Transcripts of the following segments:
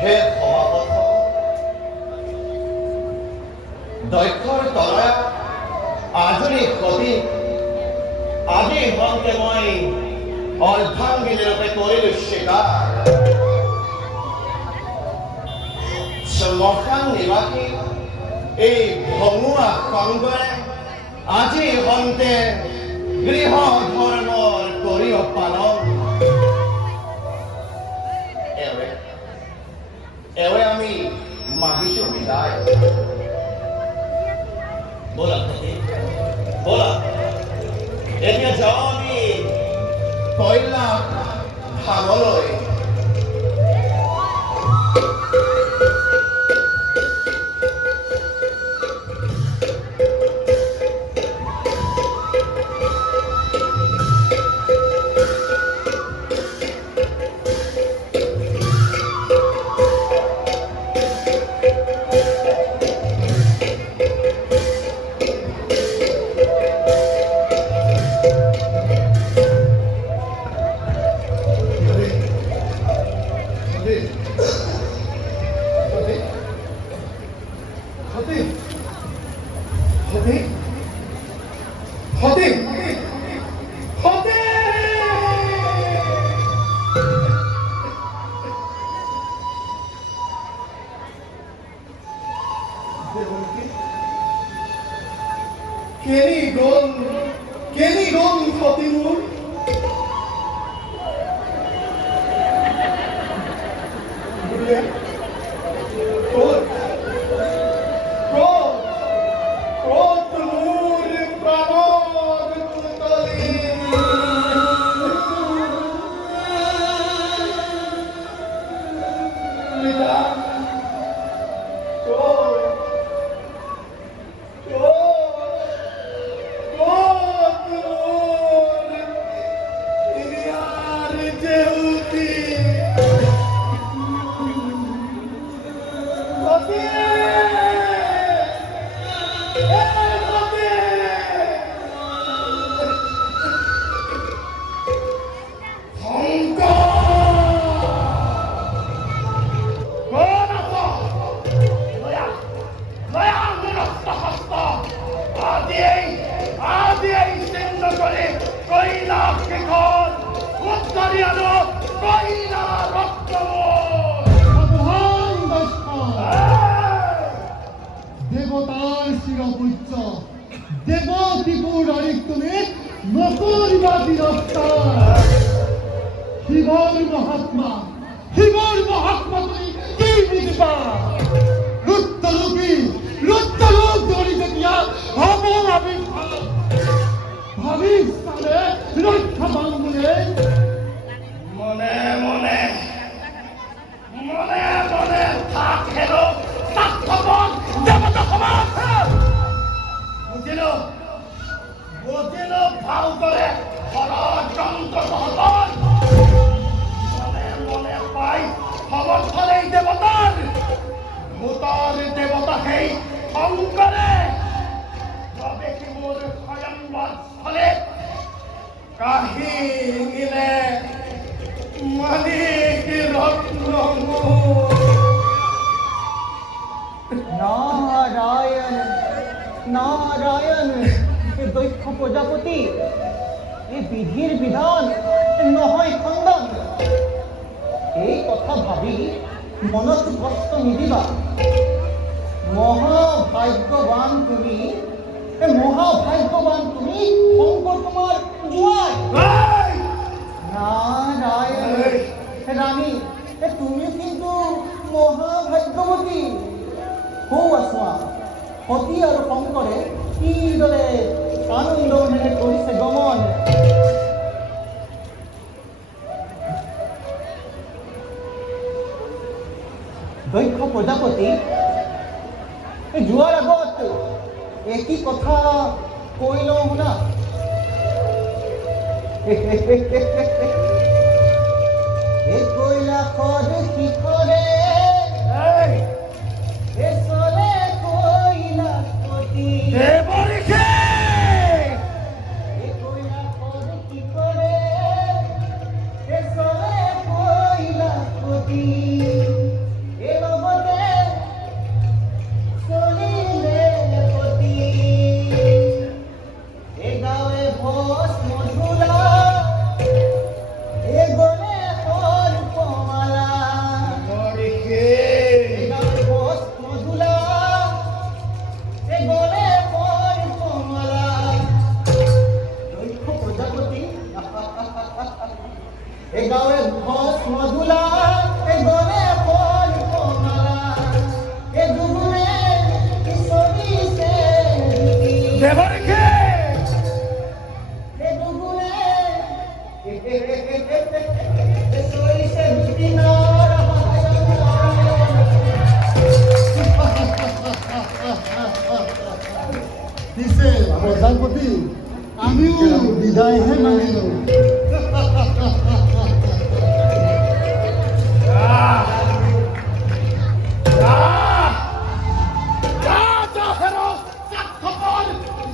হে সভাপত দক্ষৰ তৰা আজৰি সতী আজি হওঁতে মই অৰ্ধাংগিনীৰূপে কৰিলো স্বীকাৰ শ্মশান নিবাসী এই ভঙুৱা সংগৰে আজি হন্তে গৃহ ধৰ্মৰ কৰি পালন এৱে আমি মাগিছো বিদায় বলা বলা এতিয়া যাওঁ আমি কয়লা ধামলৈ দক্ষ প্ৰজাপতি এই বিধিৰ বিধান নহয় খণ্ডন এই কথা ভাবি মনত কষ্ট নিদিবা মহাভাগ্যৱান তুমি শংকৰ তোমাৰ জোৱাই নাৰায়ণ ৰাণী তুমি কিন্তু মহাভাগ্যৱতী হৌ আছোৱা সতী আৰু শংকৰে কিদৰে আনন্দ মনে কৰিছে গমন দক্ষ প্ৰজাপতি যোৱাৰ আগত এটি কথা কৈ লওঁ শুনা এই কৈলাসৰ শিখৰে এচৰে কৈলাসপতি ঘস মধুলা এ গনে ফল কমলা এ দুগুনে কিশোরী সে দেবরকে এ দুগুনে কিশোরী সে দুটি পিছে প্রজাপতি আমিও বিদায়হে মানিল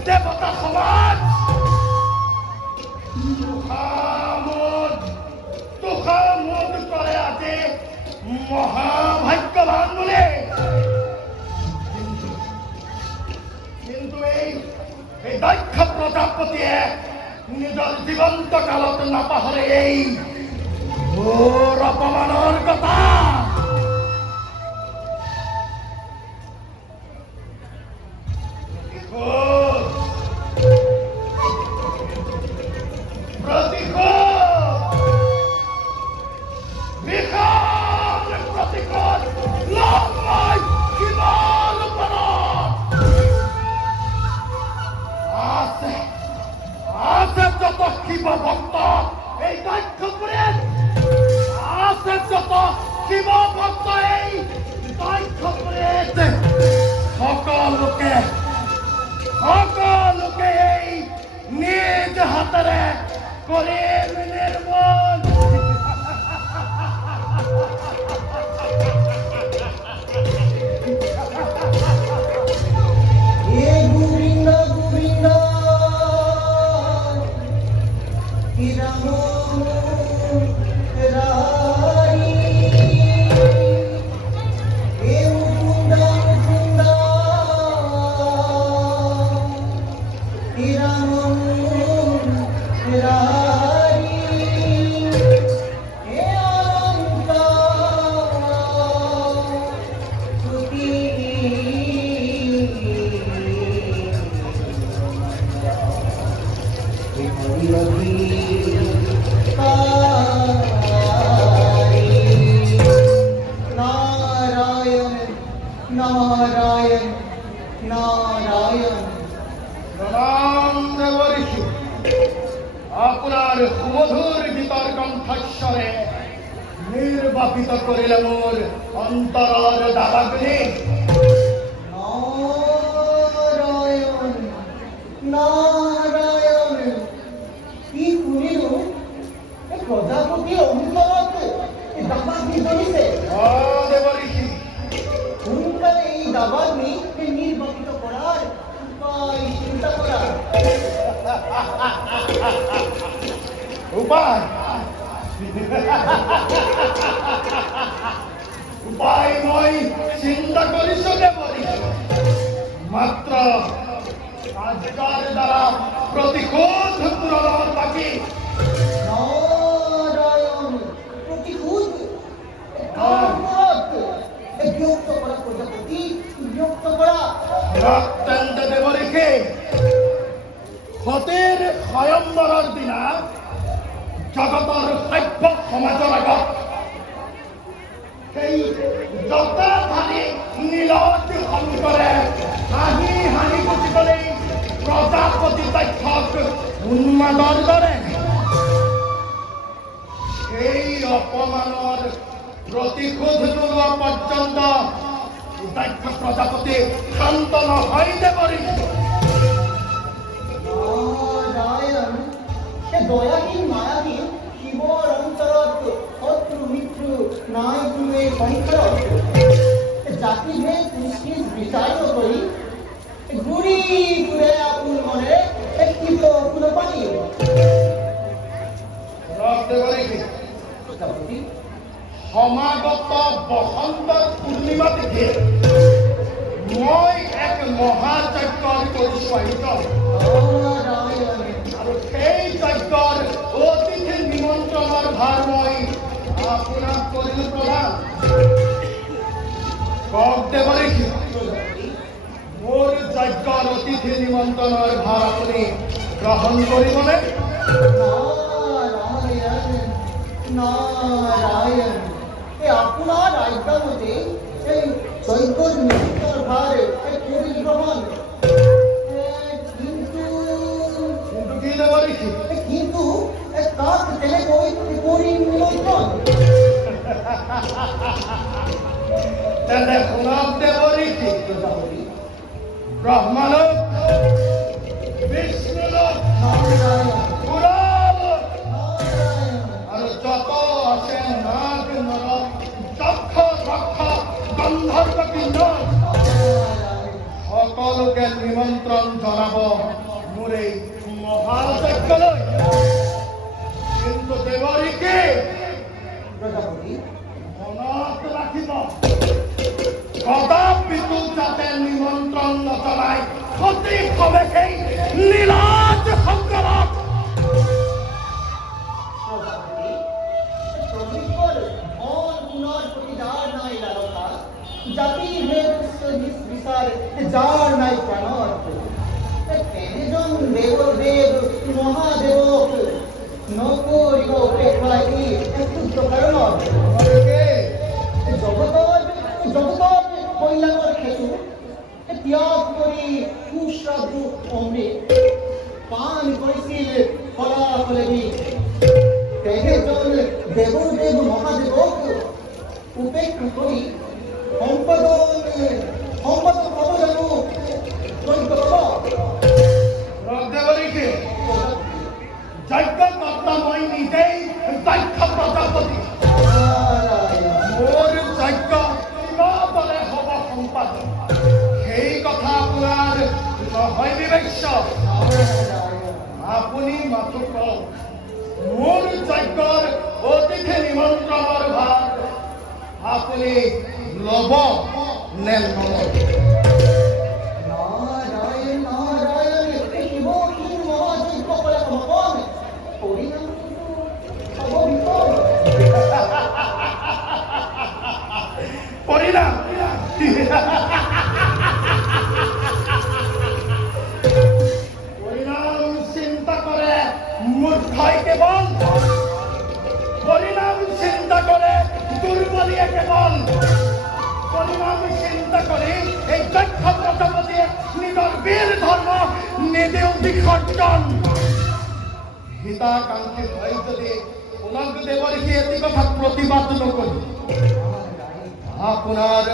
দেবতা সমাজ তুষামোদ করে আছে মহাভাগ্যবান বলে কিন্তু এই দক্ষ প্রজাপতিয়ে নিজৰ জীৱন্ত কালত নাপাহৰে এই ঘোৰ অপমানৰ কথা ভক্ত এই দক্ষপুরের আছে যত শিব ভক্ত এই দক্ষপুরের সকলোকে এই নিজ হাতেরে করে নির্মল আপনার সুমধুর গীতার কণ্ঠস্বরে নির্বাপিত করিলে মোর অন্তরের দাবাগ্নি নারায়ণ নারায়ণ কি শুনিল এ প্রজাপতি অন্তরত এ দাবাগ্নি জ্বলিছে দেবঋষি সোনকালে এই দাবাগ্নি নির্বাপিত করার উপায় চিন্তা করা উপায় মই চিন্তা করিস দেবঋষি মাত্র আজকার দ্বারা প্রতিশোধ পূরণ বাকি নারায়ণ প্রতিশোধ বিরক্ত করা প্রজাপতি বিরক্ত করা অত্যন্ত দেবঋষি সতীর স্বয়ম্বৰৰ দিনা জগতৰ সভ্য সমাজৰ আগত সেই জটাধাৰী নীলত শংকৰে হাঁহি হাঁহি পুতিবলৈ প্ৰজাপতি দাক্ষক উন্মাদৰ দৰে সেই অপমানৰ প্ৰতিশোধ নোলোৱা পৰ্যন্ত দাক্ষ প্ৰজাপতি শান্ত নহয় দেবঋষি নাৰায়ণ সে দয়াহীন মায়াহীন শিবৰ অন্তৰত শত্ৰু মিত্ৰ নাই গুণে সংসাৰত জাতি ভেদ নিশ্চিত বিচাৰ নকৰি ঘূৰি ঘূৰে আপোন মনে একটি ফুল পানী দেবঋষি প্ৰজাপতি সমাগত বসন্ত পূৰ্ণিমা তিথি মই এক মহাযজ্ঞৰ পৰিচালিত আৰু সেই যজ্ঞৰ অতিথি নিমন্ত্ৰণৰ ভাৰ মই আপোনাক কৰিলো প্ৰদান কওক দেবঋষি মোৰ যজ্ঞৰ অতিথি নিমন্ত্ৰণৰ ভাৰ আপুনি গ্ৰহণ কৰিবনে নারায়ণ নারায়ণ এ আপনার আজ্ঞা মতে এই চৈতর নিমিত্তর ভার এই পরিগ্রহণ কিন্তু কিন্তু কি দেবরিকে কিন্তু কাক টেনে করি নিমন্ত্রণ তাহলে পুনঃ দেবরিকে ব্রহ্মালোক বিষ্ণুলোক নারায়ণ পুরালোক নারায়ণ আর যত আছে নাগ নরক যক্ষ রক্ষ গন্ধর্ব কিন্নর সকলকে নিমন্ত্রণ জনাব মোর এই মহাযজ্ঞলৈ কিন্তু দেবৰীকে প্ৰজাপতি মনত ৰাখিব কদাপিতো যাতে নিমন্ত্ৰণ নজনাই সতী প্ৰবেশেই লীলাজ সংকলক প্রজাপতি প্রভৃতর ধন গুণর প্রতি যার নাই লালসা জাতি ভেদ বিচার যার নাই প্রাণর্থ তেজন দেব মহাদেব নকরিব প্রেক্ষায় একটু কারণ জগতর কল্যাণর ক্ষেতু ত্যাগ করি কুশ্রাব্দ অমৃত পান করিছিল ফলাফলে তেজন দেবদেব মহাদেব উপেক্ষা করি সম্পদ কত যাব দেবৰীকে যজ্ঞকৰ্তা মই নিজেই দক্ষ প্ৰজাপতি মোৰ যজ্ঞ কিমানলে হ'ব সম্পাদন সেই কথা আপোনাৰ নহয় বিবেচ্য আপুনি মাথো কওক মোৰ যজ্ঞৰ অতিথি নিমন্ত্ৰণৰ ভাৰ আপুনি ল'ব নে নল'ব নাৰায়ণ নাৰায়ণ শিবহীন মহাযজ্ঞ কৰে সমাপন পৰিণাম পৰিণাম পৰিণাম চিন্তা কৰে মূৰ্খই কেৱল পৰিণাম চিন্তা কৰে দুৰ্বলীয়ে কেৱল পৰিণাম চিন্তা কৰি এই দক্ষ প্ৰজাপতিয়ে নিজৰ বীৰ ধৰ্ম নিদেও বিসৰ্জন হিতাকাংক্ষী হৈ যদি পুনঃ দেৱৰীকে এটি কথা প্ৰতিবাদ নকৰি আপোনাৰ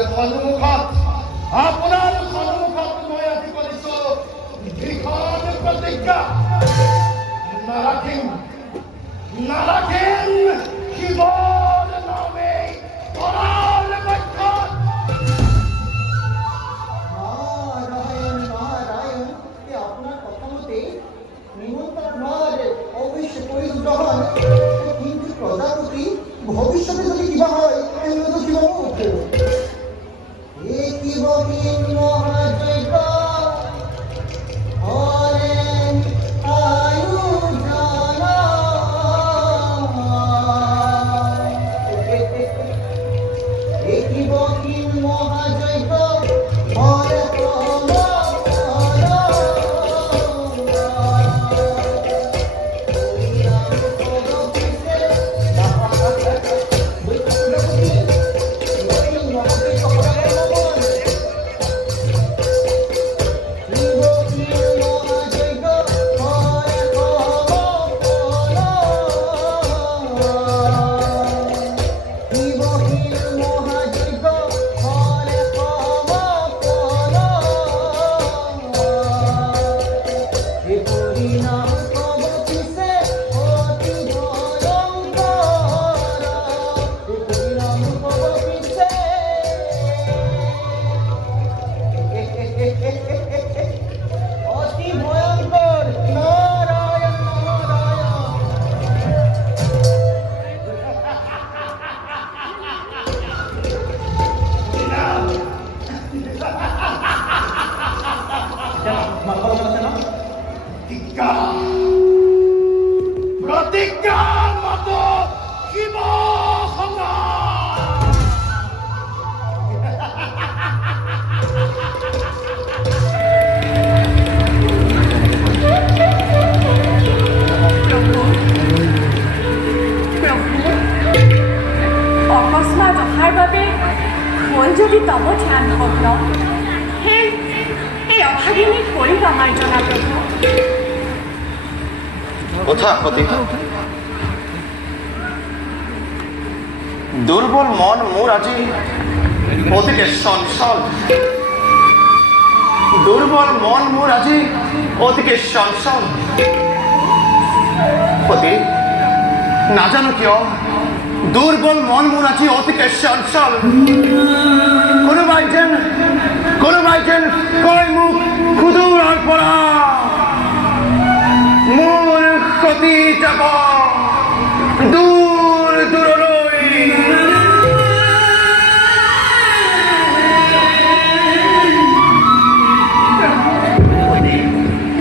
সন্মুখত মই আজি কৰিছো ভীষণ প্ৰতিজ্ঞা নাৰাখিম শিৱৰ নামে কৰাৰ পক্ষত নারায়ণ নারায়ণ এ আপনার কথা মতে নিমন্ত্রণ ভার অবশ্য পরিগ্রহণ কিন্তু প্রজাপতি ভবিষ্যতে যদি কিবা হয় এগুলো তো কিবা হোক এ কি বহিন মহাযজ্ঞ হরেন আয়ু জানা এ কি বহিন মহাযজ্ঞ হরে তোমাৰ বাবে হ'ল যদি তব ধ্যান ভগ্ন এই অভাগিনী কৰিব আমাৰ জনা প্ৰভু। কথা সতী, দুর্বল মন মোর আজি অতিকে চঞ্চল, দুর্বল মন মোর আজি অতিকে চঞ্চল। সতী, নাজানো কিয় দুর্বল মন মোর আজি অতিকে চঞ্চল। কোনোবাই যেন কয় মুখ সুদূৰৰ পৰা মোৰ সতী যাব দূৰ দূৰলৈ।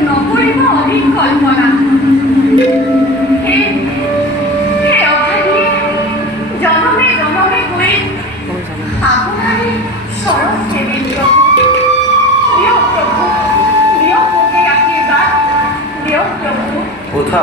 নকৰিব অধিক কল্পনা। জনমে জনমে গৈ আপোনাৰে চৰণ সেৱিত প্ৰভু। দিয়ক প্ৰভু, দিয়ক মোকে আশীৰ্বাদ, দিয়ক প্ৰভু। কথা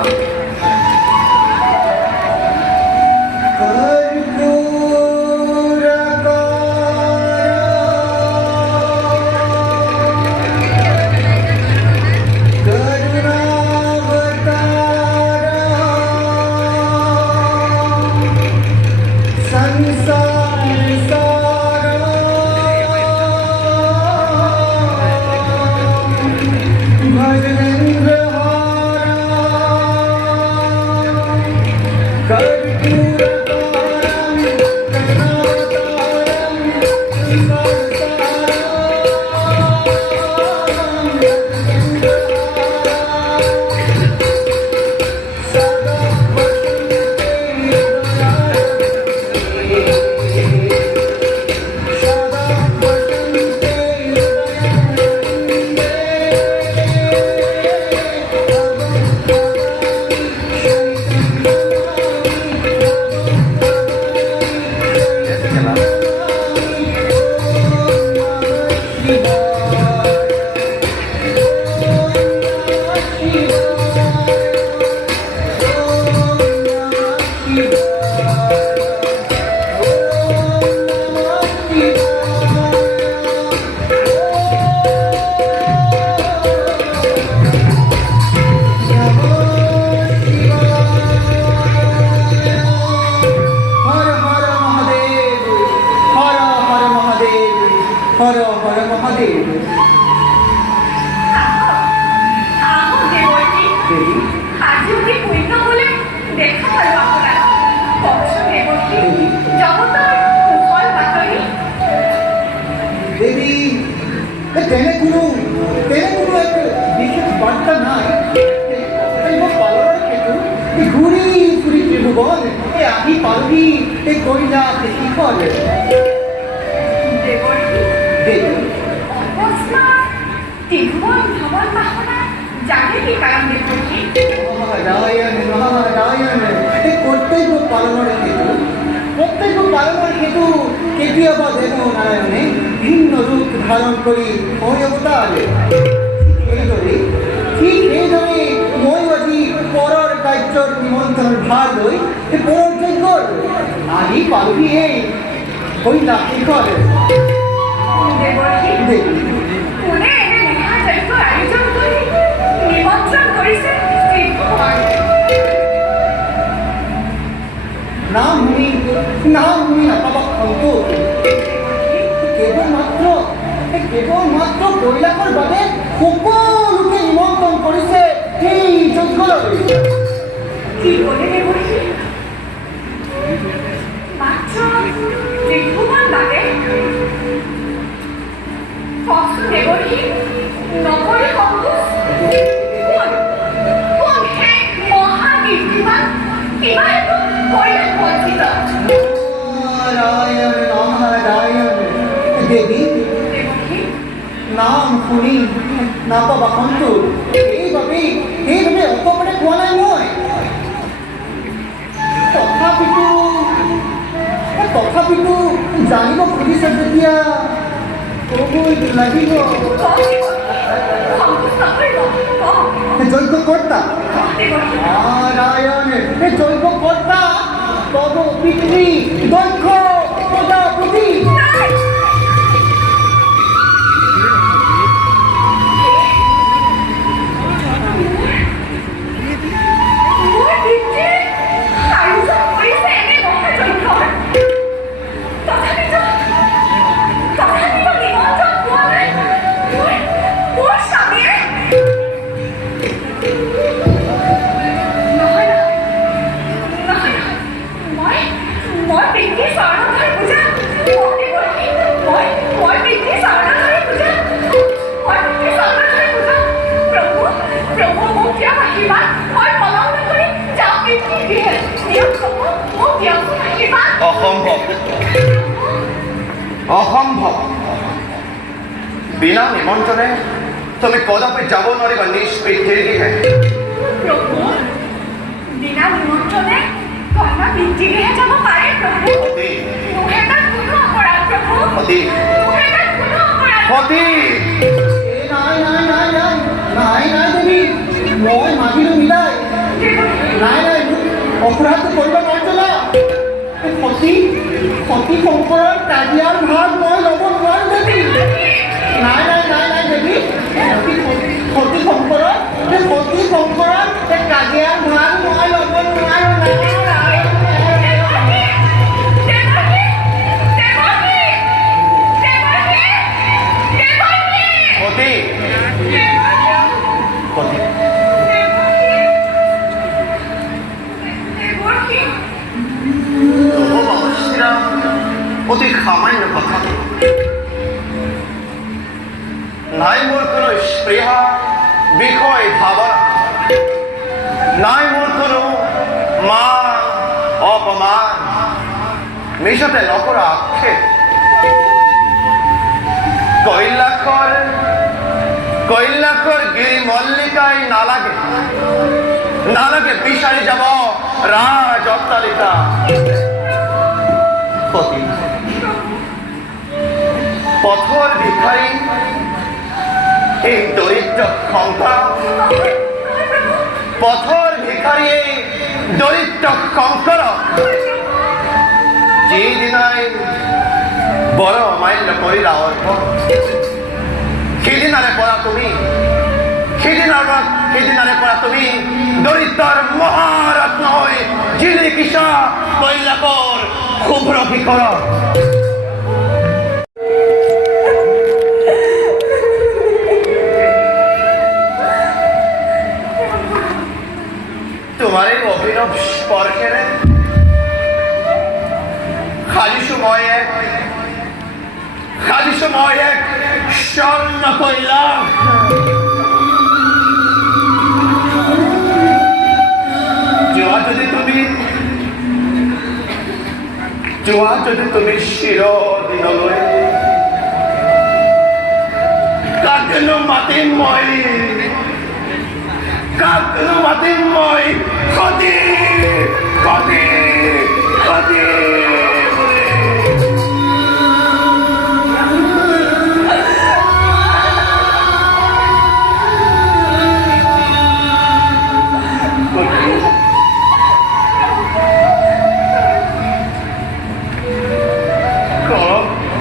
জানিব খুজিছে যেতিয়া কবই লাগিব। যজ্ঞকৰ্তা নাৰায়ণ যজ্ঞকৰ্তা তব পিতৃ দক্ষ প্ৰজাপতি মই পিতৃ চৰণলৈ পূজা মই পিতৃ চৰণলৈ পূজা প্ৰভু প্ৰভু মোক দিয়ক আশীৰ্বাদ মই পলম নকৰি যাওঁ পিতৃ গৃহে দিয়ক প্ৰভু মোক দিয়ক আশীৰ্বাদ অসম্ভৱ অসম্ভৱ বিনা নিমন্ত্ৰণে তুমি কদাপি যাব নোৱাৰিবা নিজ পিতৃৰ গৃহে প্ৰভু বিনা নিমন্ত্ৰণে কন্যা পিতৃ গৃহে যাব পাৰে প্ৰভু মোহে তাত কোনো অপৰাধ প্ৰভু সতী মোহে তাত কোনো অপৰাধ সতী নাই দেৱী মই মাগিলো মিলাই নাই অপৰাধটো কৰিব নোৱাৰিছো না সতী শংকৰৰ কাজিয়াৰ ভাগ মই ল'ব নোৱাৰো দেৱী নাই দেৱী সতী শংকৰৰ কাজিয়াৰ ভাগ মই ল'ব নোৱাৰো সতী সতী অতি সামান্য কথা নাই মোৰ কোনো স্পৃহা বিষয় ভাৱনা নাই মোৰ কোনো মান অপমান মিছতে নকৰা আক্ষেপ কৈলাসৰ গিৰি মল্লিকাই নালাগে বিচাৰি যাব ৰাজ অট্টালিকা পথৰ ভিখাৰী এই দৰিদ্ৰ সংসাৰ পথৰ ভিখাৰী এই দৰিদ্ৰ সংসাৰ যিদিনাই বৰ অমান্য কৰিলা অৰ্থ সেইদিনাৰে পৰা তুমি দৰিদ্ৰৰ মহাৰত্ন হৈ জিলিকিছা কৈলাসৰ শুভ্ৰ শিখৰত তোমাৰ এই অভিনৱ স্পৰ্শেৰে সাজিছো মই এক স্বৰ্ণ কৈলাস যোৱা যদি তুমি চিৰদিনলৈ কাকনো মাতিম মই সতী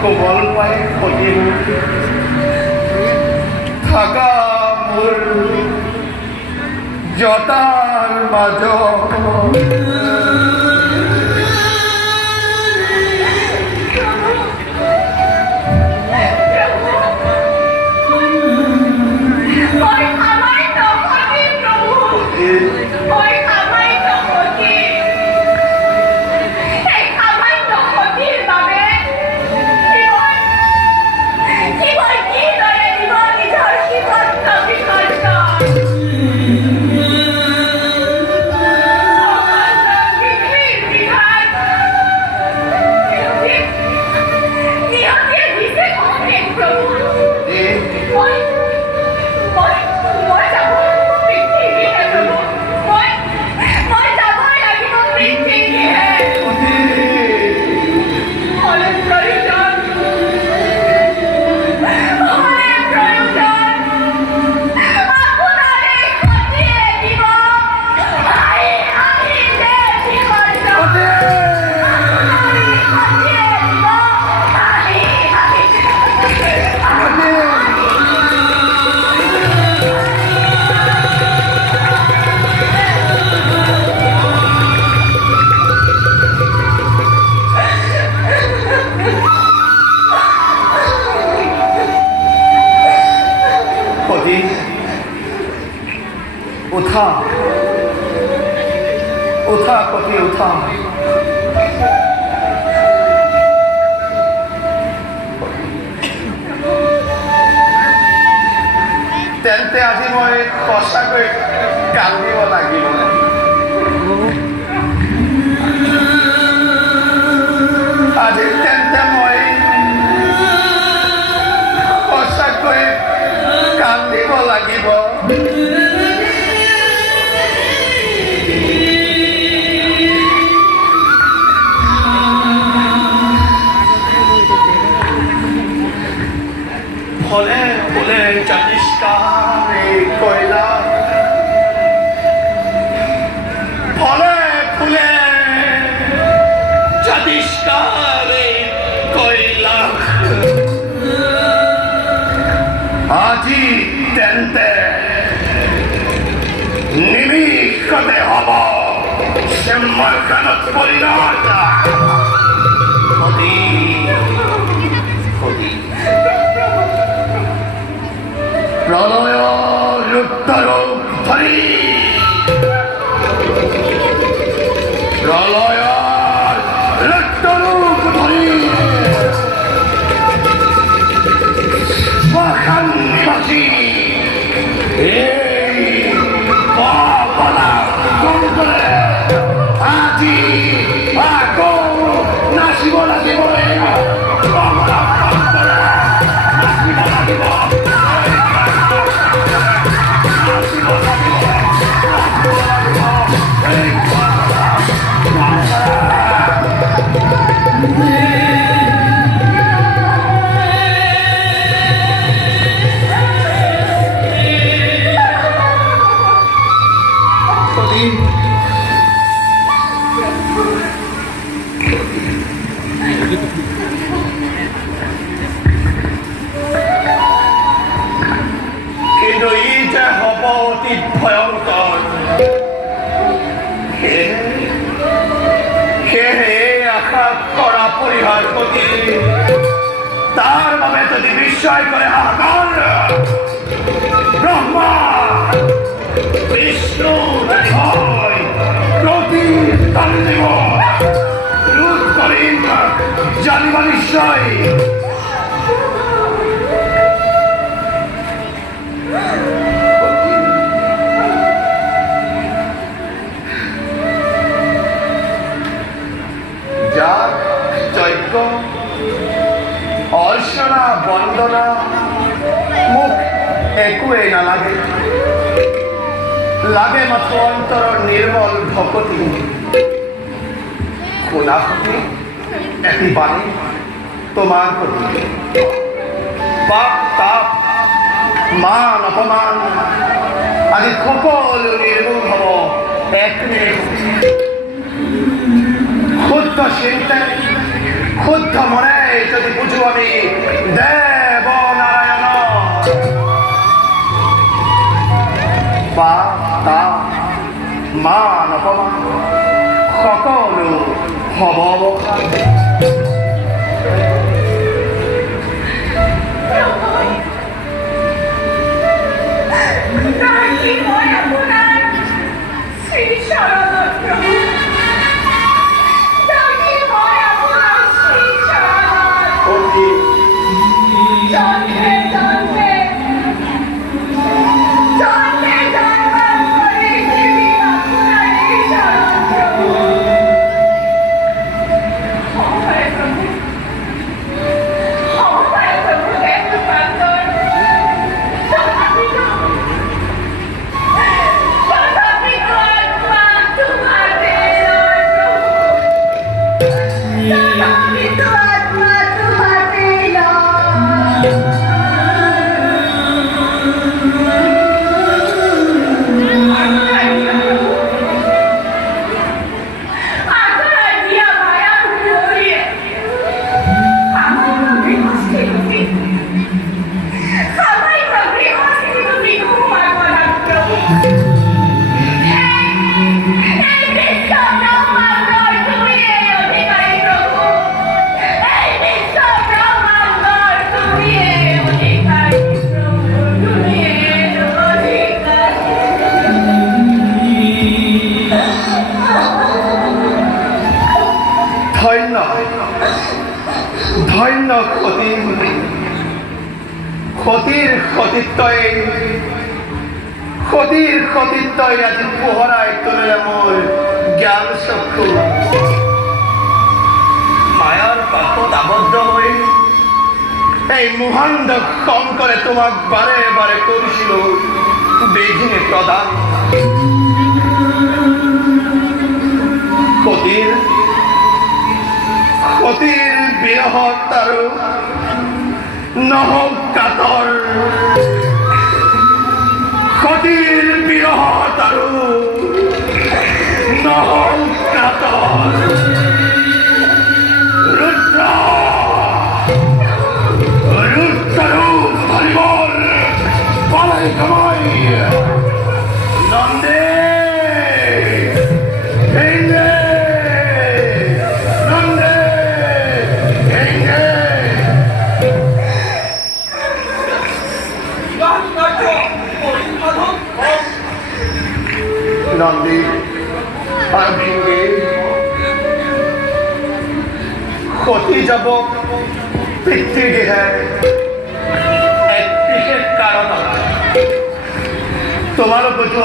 কোমল পাই সতী থাকা মোৰ জটাৰ মাজত উঠা সতী উঠা আজি মই সঁচাকৈ কান্দিব লাগিব আজি তেন্তে মই সঁচাকৈ কান্দিব লাগিব ফলে ফুলে জাতিষ্কারে কইলা ফলে ফুলে জাতিষ্কারে কইলা আজি তেন্তে নিমিষতে হব সিংহাসনত পরিণত ক্ষতি ক্ষতি প্রলয় রুদ্র ধরি প্রলয় রুদ্র ধরি শ্মশান নিবাসী এই পাবনা গঙ্গলে আজি আকৌ নাচিব লাগিব পাবনা গঙ্গলে নাচিব লাগিব কিন্তু ই যে হব অতি ভয়ঙ্কর সেয়ে আশা কৰা পৰিহাৰ প্ৰতি তাৰ বাবে যদি নিশ্চয় কৰে হাহাকাৰ ব্ৰহ্মা বিষ্ণু হয় প্ৰতি তান্দিব ৰোধ কৰিম জানিবা নিশ্চয় যাগ যজ্ঞ অৰ্চনা বন্দনা মোক একোৱেই নালাগে লাগে মাথো অন্তৰৰ নিৰ্মল ভকতি শুনা সতি এটি বাণী তোমাৰ প্ৰতি পাপ তাপ মান অপমান আদি সকলো নিৰ্মূল হ'ব এক মিনিট শুদ্ধ চিন্তা শুদ্ধ মনে যদি বুঝো আমি দেব নারায়ণ পাপ তাপ মান অপমান সকলো হ'ব অৱসান মই আপোনাৰ শ্ৰী চৰণত প্ৰভু ধন্য ক্ষতি ক্ষতির ক্ষতিত্বয়ে ক্ষতির ক্ষতিত্বই আজ পোহরায় তুলে মোর জ্ঞান চক্ষু মায়ার পাপত আবদ্ধ হয়ে এই মহান্ড কম করে তোমাক বারে বারে করেছিল বেজিনে প্রদান ক্ষতির ক্ষতির বিরহ তারু নহ কাতর ক্ষতির বিরহ তারু নহ কাতর রুদ্র রুদ্ররূপ হরিবল পালাই কামাই নন্দে হেঙ্গে নন্দে হেঙ্গে নন্দী আর ভেঙ্গে ক্ষতি যাব পিতৃগৃহে এক বিশেষ কারণ তোমার প্রচুর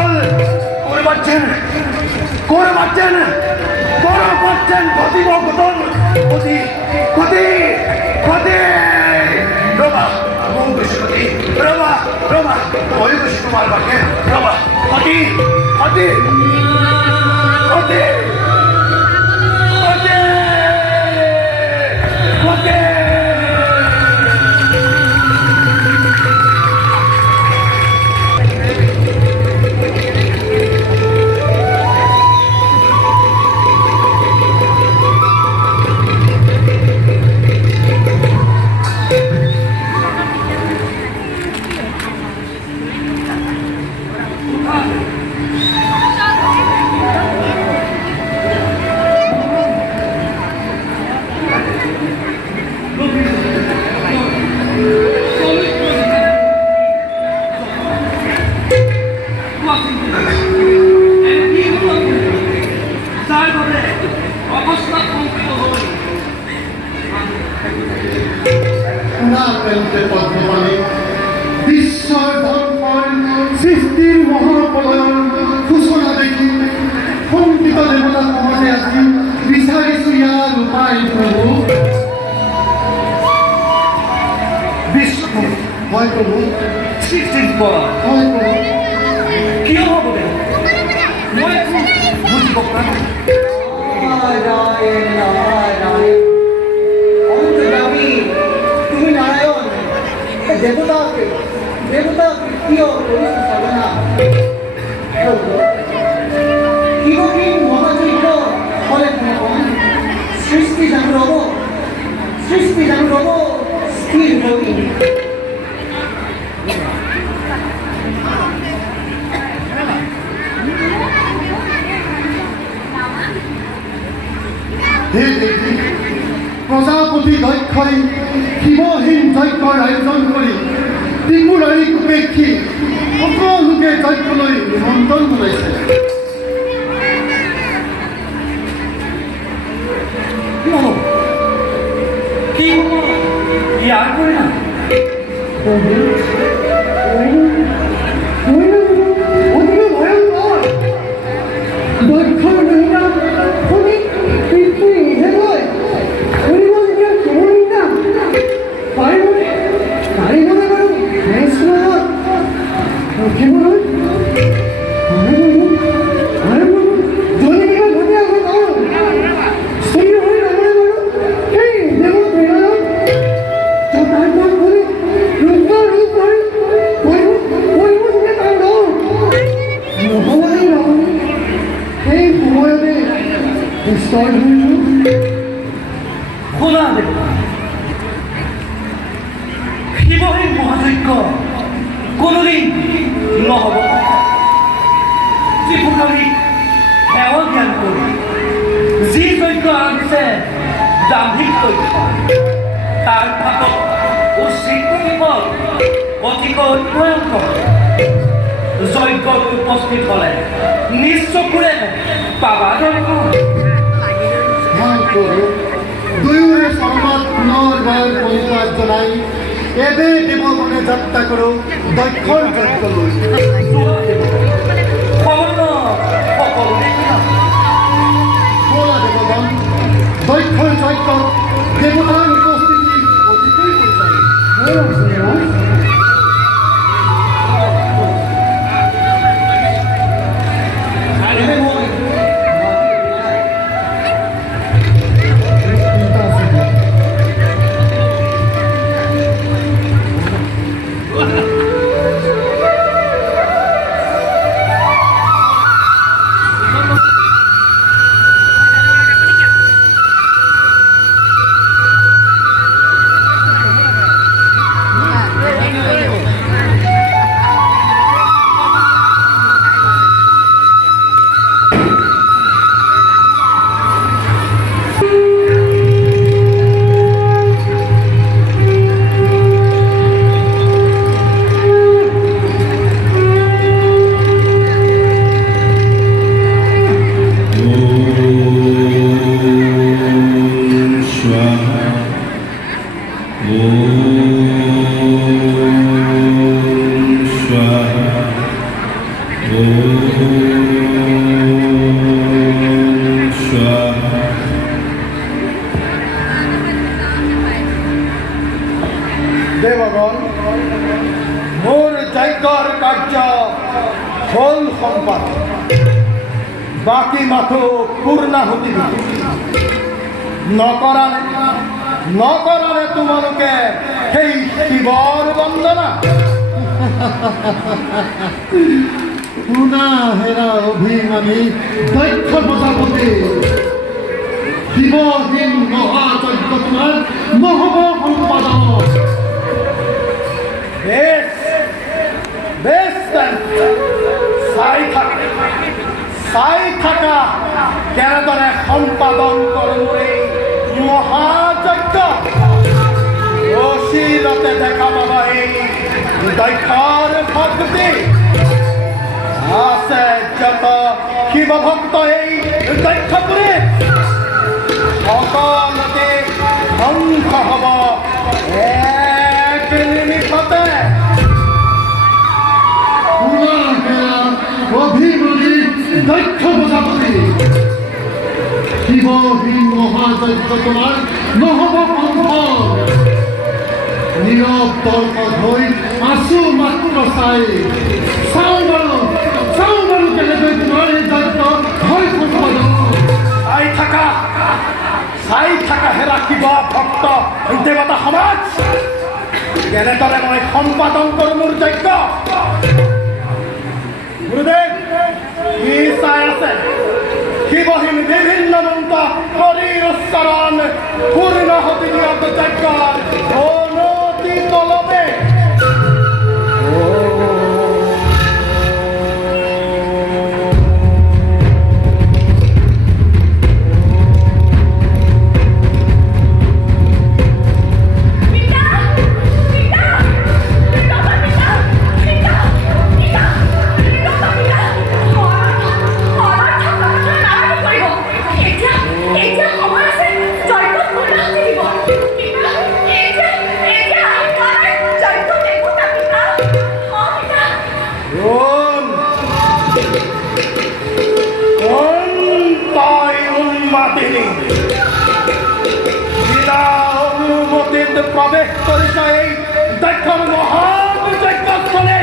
ফল করে পাচ্ছেন ক্ষতি ভগতন ক্ষতি ক্ষতি ক্ষতি রবা মৌগসী রবা রবা ময়ূগসী তোমার পাখে রবা ক্ষতি ক্ষতি ক্ষতি ক্ষতি ক্ষতি বিশ্বর ধর্মর সৃষ্টির মহাপ্রলয়ন সূচনা দেখি কম্পিত দেবতা সমাজে আজি বিচাৰিছো ইয়াৰ উপায় প্ৰভু। বিষ্ণু হয় প্ৰভু, সৃষ্টিৰ পৰা হয় প্ৰভু। কিয় হ'ব দে মই একো বুজিব পৰা নাই। নারায়ণ নারায়ণ অন্তর্যামী তুমি নারায়ণ দেবতাকে প্রিয় করিস সাধনা কিরকম মহাযজ্ঞ ফলে সৃষ্টি জানু রব স্থির হবি। হে দেৱী, প্ৰজাপতি দক্ষই শিৱহীন যজ্ঞৰ আয়োজন কৰি ত্ৰিপুৰাৰীক উপেক্ষি সকলোকে যজ্ঞলৈ নিমন্ত্ৰণ জনাইছে। কি হ'ব ইয়াৰ পৰিণাম? শুনা দেৱতা, শিৱহীন মহাযজ্ঞ কোনোদিন নহ'ব। ত্ৰিপুৰাৰীক সেৱা জ্ঞান কৰি যি যজ্ঞ আনিছে দাম্ভিক যজ্ঞ, তাৰ ভাগত উচ্ছৃঙ্খল বিপদ অতিকৈ ভয়ংকৰ। যজ্ঞত উপস্থিত হ'লে নিজ চকুৰে পাবা দৰ্শন। হয় প্ৰভু, দুয়োৰে চৰণত পুনৰবাৰ প্ৰণিপাত জনাই এবে দেৱগণে যাত্ৰা কৰোঁ দক্ষৰ যজ্ঞলৈ। বলা দেৱগণ, দক্ষৰ যজ্ঞত দেৱতাৰ উপস্থিতি অতিকৈ প্ৰয়োজন। দেৱগণ, মোৰ যজ্ঞৰ কাৰ্য হ'ল সম্পাদ, বাকী মাথো পূৰ্ণাহুতি নকৰালে তোমালোকে সেই শিৱৰ বন্দনা। শুনা হেৰা অভিমানী দক্ষ প্ৰজাপতি, শিৱহীন মহাযজ্ঞ তোমাৰ নহ'ব সম্পাদন। বেছ চাই থাকা কেনেদৰে সম্পাদন কৰোঁ এই মহাযজ্ঞ। অচিৰতে দেখা পাবা এই দক্ষৰ ভক্তি। আছে যত শিৱ ভক্ত এই দক্ষপুৰী, সকলোতে ধ্বংস হ'ব এক নিমিষতে। অভিমানী দক্ষ প্ৰজাপতি, শিৱহীন মহাযজ্ঞ তোমাৰ নহ'ব সম্ভৱ। নীৰৱ দৰ্শক হৈ আছো মাত্ৰ চাওঁ বাৰু কেনেকৈ তোমাৰ এই যজ্ঞ হয় সম্পাদন। চাই থাকা হেৰা শিৱ ভক্ত দেৱতা সমাজ, কেনেদৰে মই সম্পাদন কৰোঁ মোৰ যজ্ঞ। গুৰুদেৱ, কি চাই আছে? শিৱহীন বিভিন্ন মন্ত্ৰ শৰীৰ উচ্চাৰণ পূৰ্ণাহুতি দিয়ক যজ্ঞৰ অনতি তলবে। প্ৰবেশ কৰিছে এই দক্ষৰ মহান যজ্ঞস্থলে।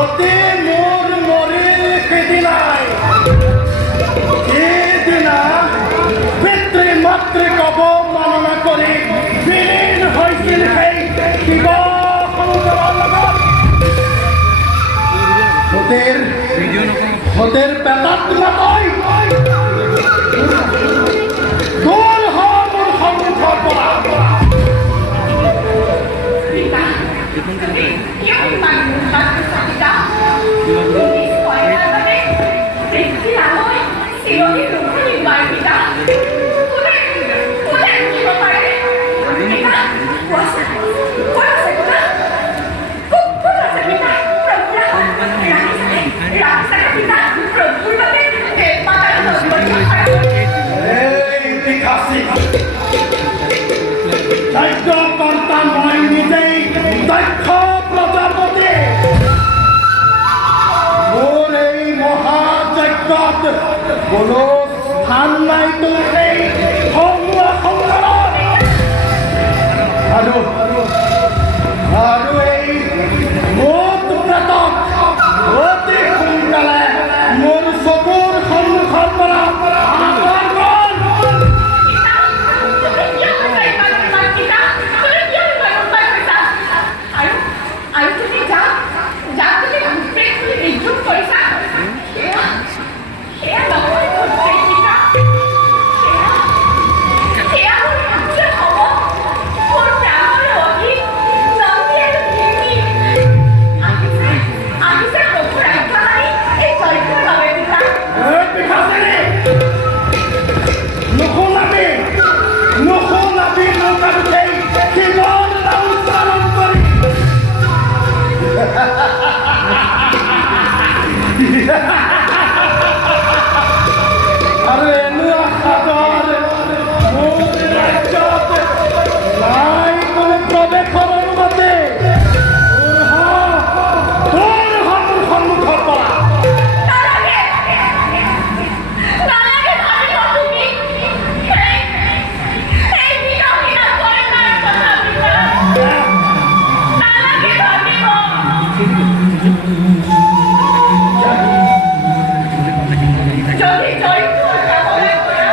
অতি মোৰ মৰিল সিদিনাই, সিদিনা পিতৃ মাতৃক অৱমাননা কৰি বিলীন হৈছিল সেই শিৱ শংকৰৰ লগত। সতীৰ পেটত নকয় দূৰ হ মোৰ সন্মুখৰ পৰা। যজ্ঞকৰ্তা মই নিজেই দক্ষ প্ৰজাপতি। মোৰ এই মহাযজ্ঞত কোনো স্থান নাই সেই শংকৰৰ। আৰু এই মুঠ প্ৰেতক অতি সোনকালে মোৰ চকুৰ সন্মুখৰ পৰা আঁতৰ কৰ। আৰু এনেকুৱা সাধৰ মোৰ ৰাজ্যত নাই কোনো প্ৰৱেশৰ অনুমতি। তোৰ সন্মুখৰ পৰা নালাগে ভাবিব তুমি এই বিৰহীনা কন্যাৰ কথা পিতা। নালাগে ভাবিব। যদি চৰিত্ৰ যাবলৈ পৰা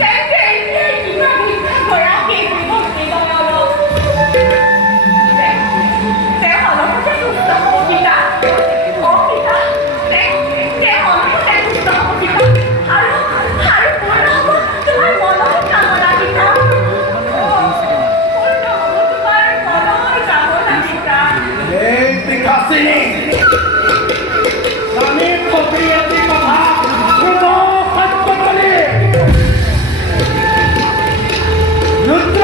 তেন্তে এতিয়াই কিবা ভিক্ষা কৰা সেই বিভক্তি দলক তেওঁ অলপতে সুস্থ হ'ব পিতা। অ' পিতা, তেওঁ অলপতে সুস্থ হ'ব পিতা। আৰু পূৰ্ণ হ'ব তোমাৰ মনৰ কামনা পিতা। পূৰ্ণ হ'ব তোমাৰ মনৰ কামনা পিতা। এই পিকাচিনী স্বামী পতি এটি কথা শুভ সত্য কলি ৰুদ্ৰ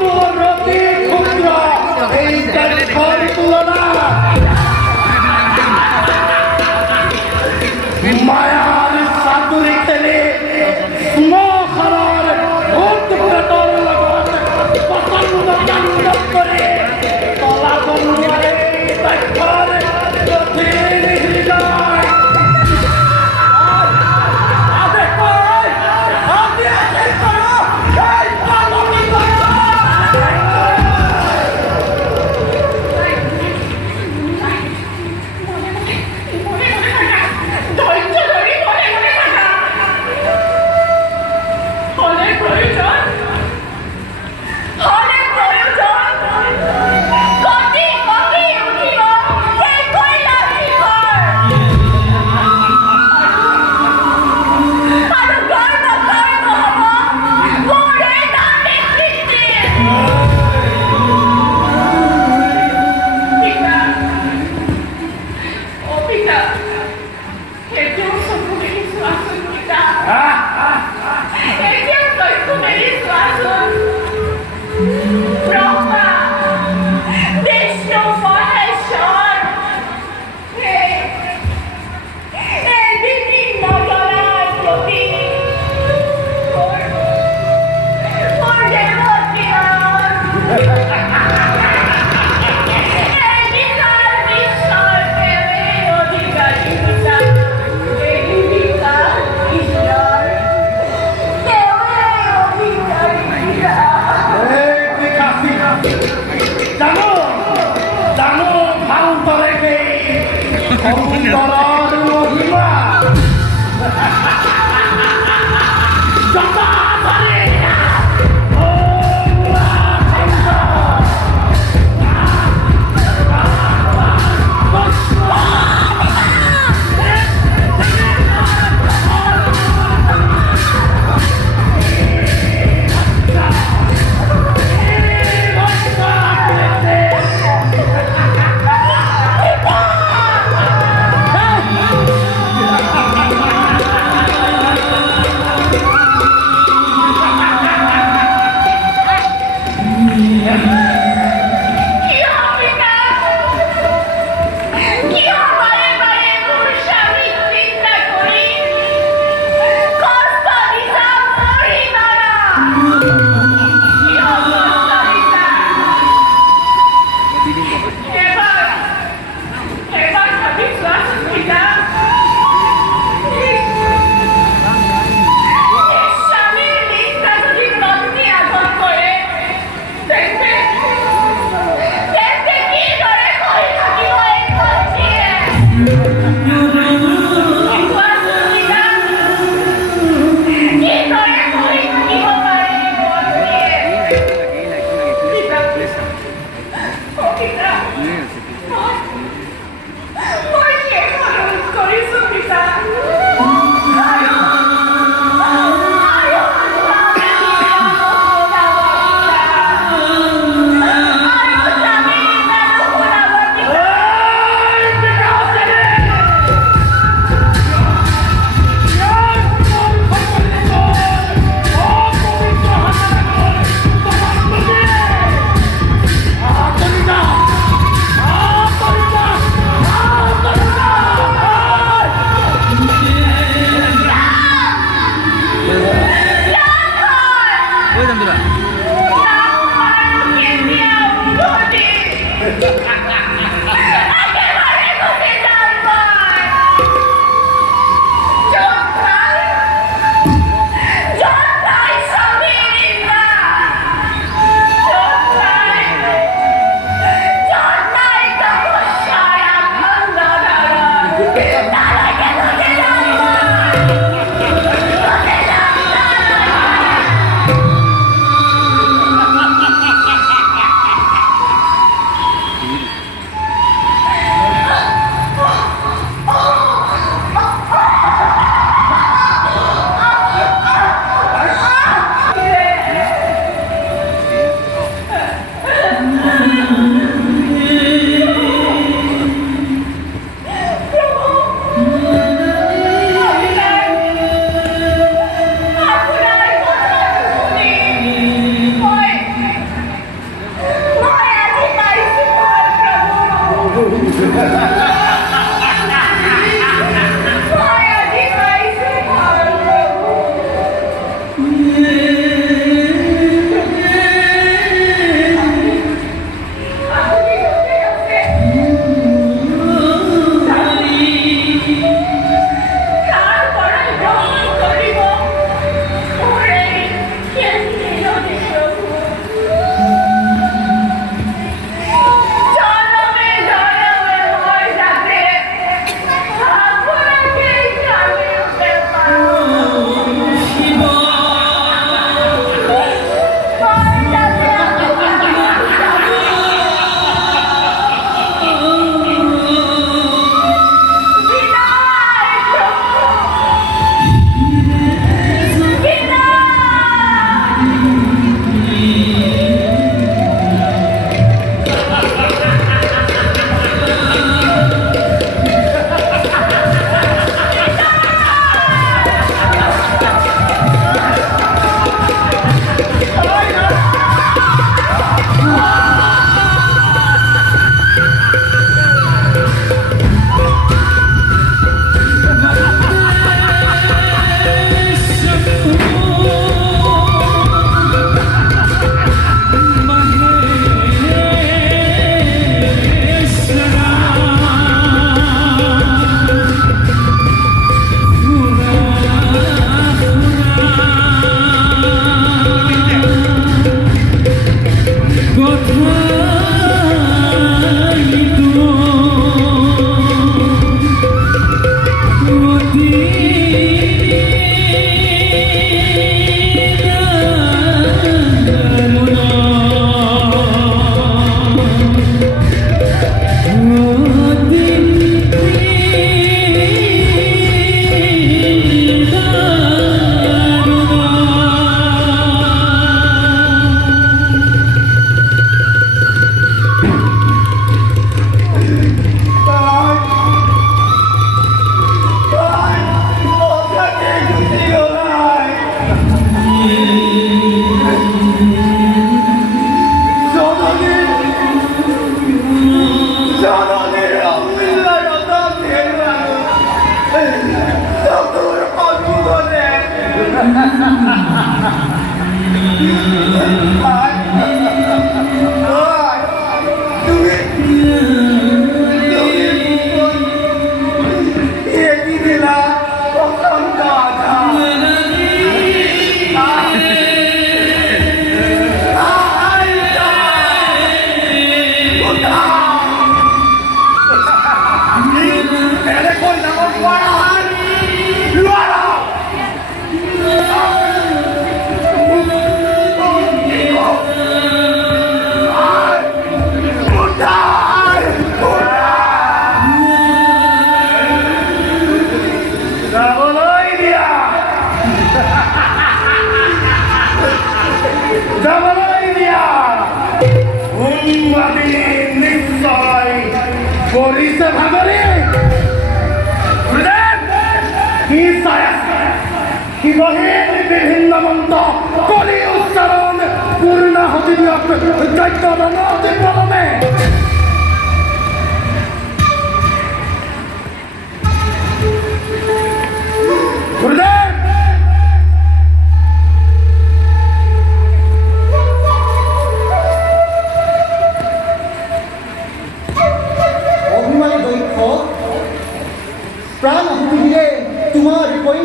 মোৰ অতি ক্ষুদ্ৰ এই দাক্ষৰ তুলনা মায়াৰ চাতুৰি খেলি শ্মশানৰ ভূত প্ৰেতৰ লগত পচন্দ কৰি তলা বনোৱাৰে দাক্ষৰ গতি হৃদয় ধৈৰ্য ধৰি মনে মনে থাকা। হলে প্ৰয়োজন গতি উঠিব সেই কৈলাশ শিখৰ। আৰু গৰ্ব হ'ব মোৰ এই নামী কৃষ্টিৰ। পিতা, অ' পিতা, এতিয়াও চকু মেলি চোৱাচোন পিতা। এতিয়াও চকু মেলি চোৱাচোন। ব্ৰহ্মা, বিষ্ণু, মহেশ্বৰ, এই বিভিন্ন জনাৰ প্ৰতি মোৰ দেৱত্ৰীয়ৰ এই বিশাল বিশ্বৰ প্ৰেমে অধিকাৰী পিতা। এই বিশাল বিশ্বৰ প্ৰেমে অধিকাৰী পিতা। এই পিকাচি জানো ভাৰতৰে সেই সুন্দৰৰ মহিমা জটাধাৰী একেবারে ঘটে যাবার যন্ত্রায় সবই নিন্দা, যন্ত্রায় তপস্যায় আনন্দ নারায়ণ, তারাকে ঘটে যাবার ঘটে বিভিন্ন মন্ত্র কলি উচ্চারণ পূর্ণ হতে দায়িত্ব পালনে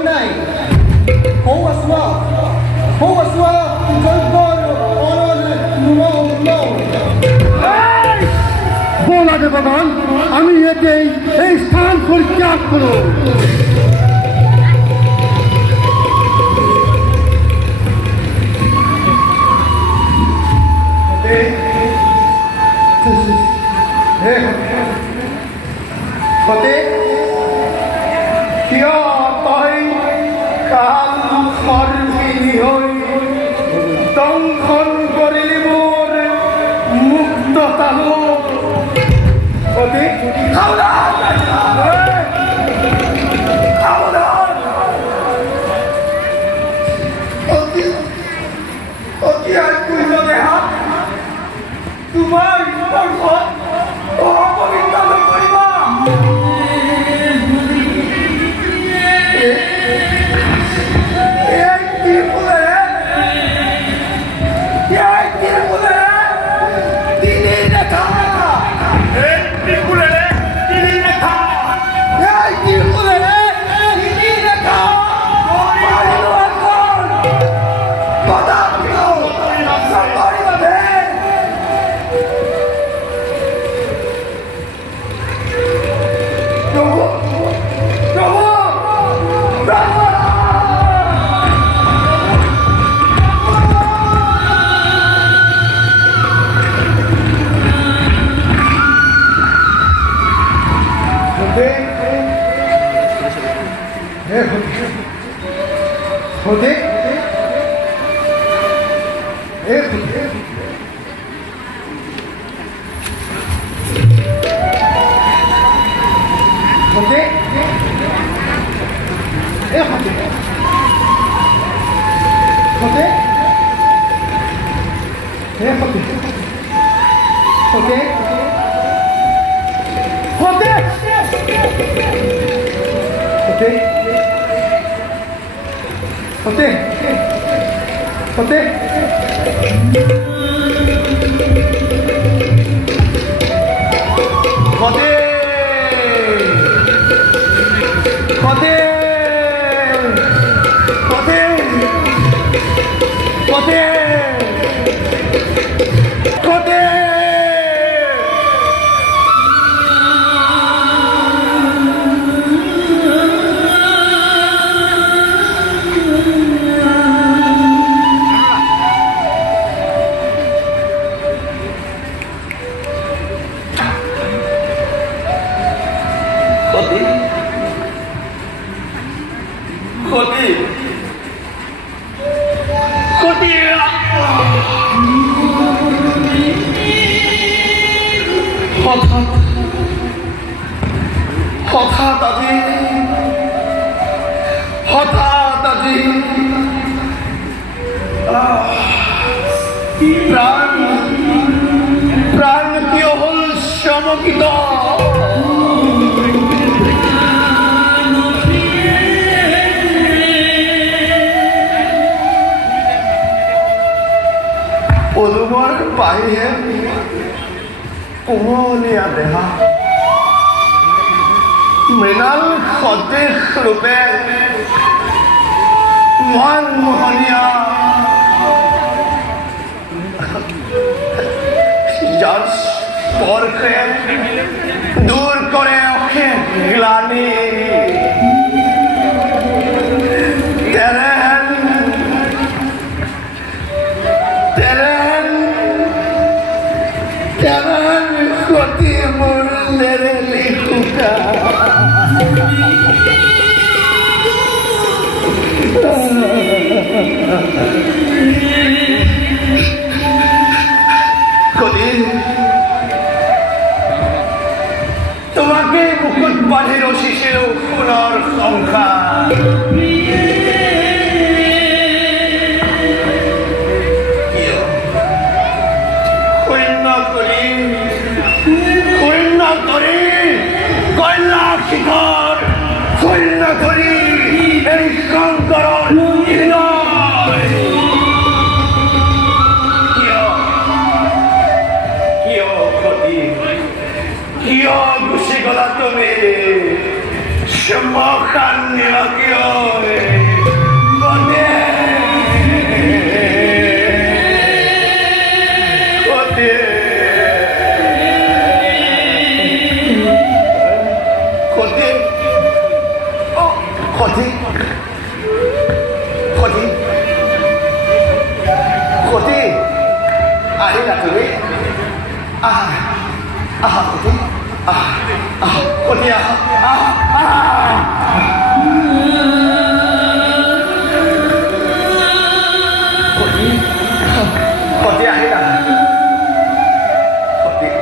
নাই সৌ আছোৱা যজ্ঞৰ অৰণ নুমৌ বলা দেবগণ আমি এতেই এই স্থান পৰিত্যাগ কৰো সতে কিয় তই কাল সৰ্বিনী হৈ দংশন কৰিলি মোৰ মুক্ততা লোক সতে অতি আকুল্য দেহা তোমাৰ স্পৰ্শত অপবিত্ৰ নকৰিবা Xotie হঠাৎ আজি প্ৰাণ কিয় হল চমকিত পদুমৰ বাহিৰে কোমলীয়া দেহা মৃণাল সদৃশ ৰূপে মন মোহনীয়া যাৰ স্পৰ্শে দূৰ কৰে অখে গ্লানি ক্ষতি মূল্যেৰ লিখুকা তোমাকে মুকুট বাঁধিৰ শিশিৰ ফুলৰ সংখ্যা শূন্য কৰি কন্যা শিখৰ শূন্য কৰি এই শংকৰৰ কিয় গুচি গলা তুমি Semahkan nilakioi Xotie Xotie Xotie Oh Xotie Xotie Xotie Ari là thứ Xotie Xotie Xotie ari là Xotie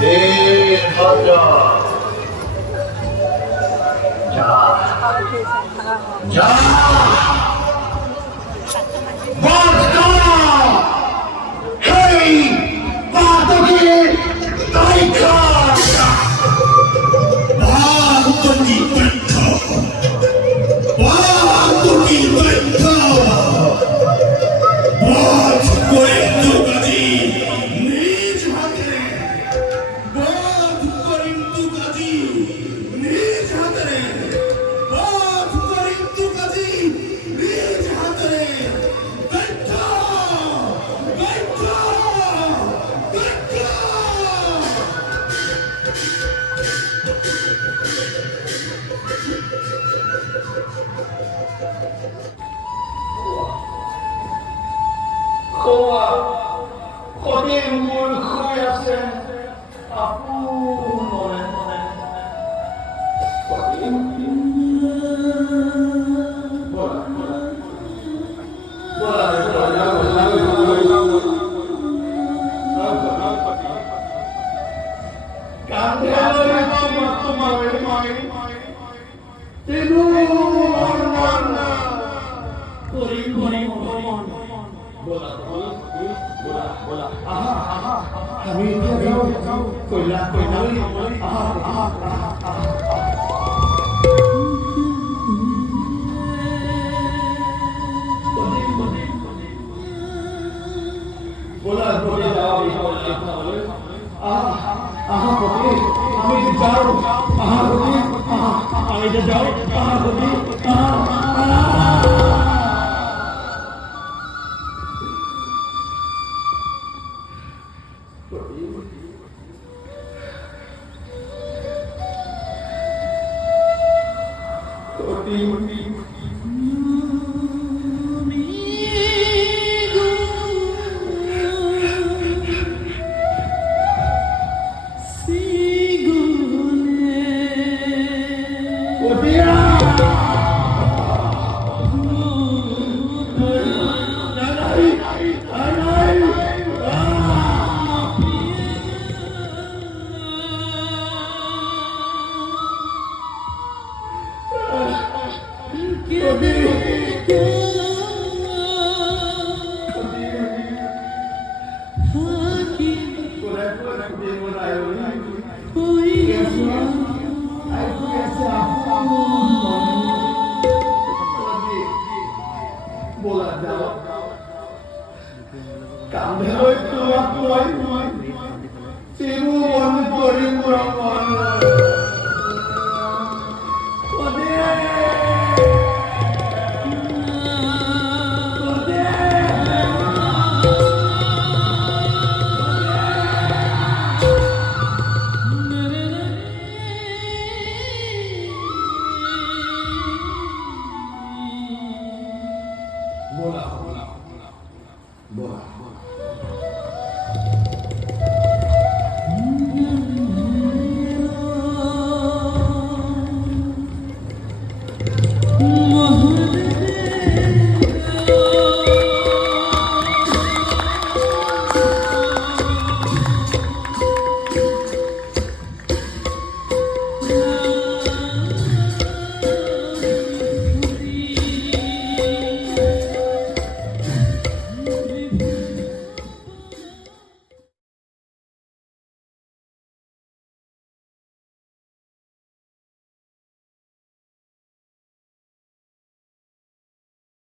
Dehotiyag. Ja. Ja. Vauna. Hey, Vauna. Dakhya. Xotie মোৰ শুই আছে আপোন মনে মনে আমি এতিয়া যাওঁ কইলা কান্ধে লৈ তোমাক মই চিৰু